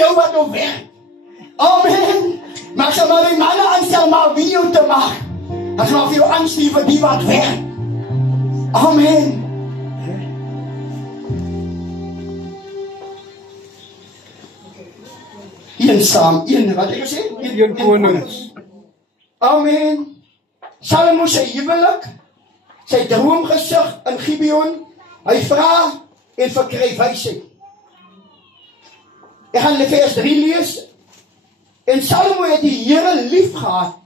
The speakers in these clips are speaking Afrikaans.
jou wat nog werk. Amen. Maar ek sal maar die manne aanstel om 'n video te maak. Ek sal vir jou aanstuur vir die wat werk. Amen. Een saam, wat het ek gesê? Een konings. Amen. Salomo sy huwelik, sy droomgesig in Gibeon, hy vra en verkry wysheid. Ek gaan vers 3 lees. En Salomo het die Here lief gehad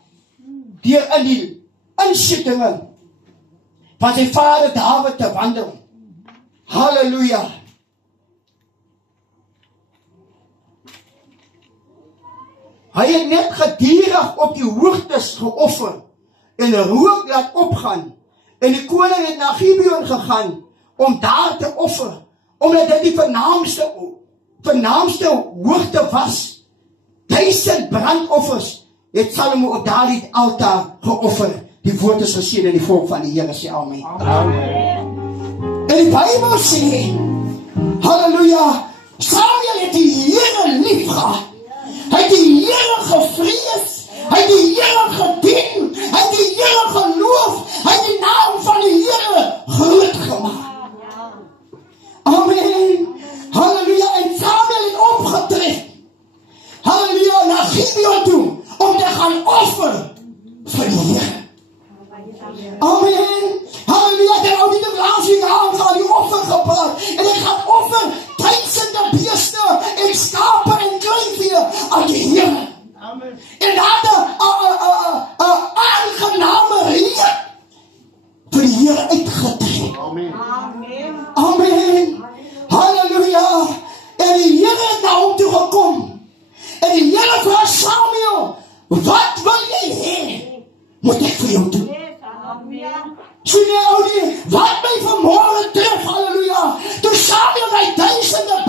deur in die insettinge van sy vader Dawid te wandel. Halleluja. Hy het net gedurig op die hoogtes geoffer en 'n rook laat opgaan. En die koning het na Gibeon gegaan om daar te offer, omdat dit die vernaamste hoogte was. 1000 brandoffers het Salomo op daardie altaar geoffer. Die woord is geseën in die volk van die Here sê amen. En die Bybel sê, halleluja, Samuel het die Here lief gehad. Hy het die Here gevrees, hy het die Here gedien, hy het die Here geloof, hy het die naam van die Here groot gemaak. Amen. Halleluja. En Samuel het opgetrek, halleluja, na Gibeon toe, om te gaan offer vir die Here. Amen. Halleluja. Ek het ook nie de glaasje gehaald van die offer gebracht. En ek gaan offer 1000 beeste en skape en kleinvee aan die Here. Amen. En dat aangename reën vir die Here uitgetrek. Amen. Amen. Halleluja. En die Here het na hom toe gekom. En die Here vra Samuel, wat wil jy hê? Moet ek vir jou doen? Sien jy ou die, wat my vanmorgen terug, halleluja. Toe Samuel hy 1000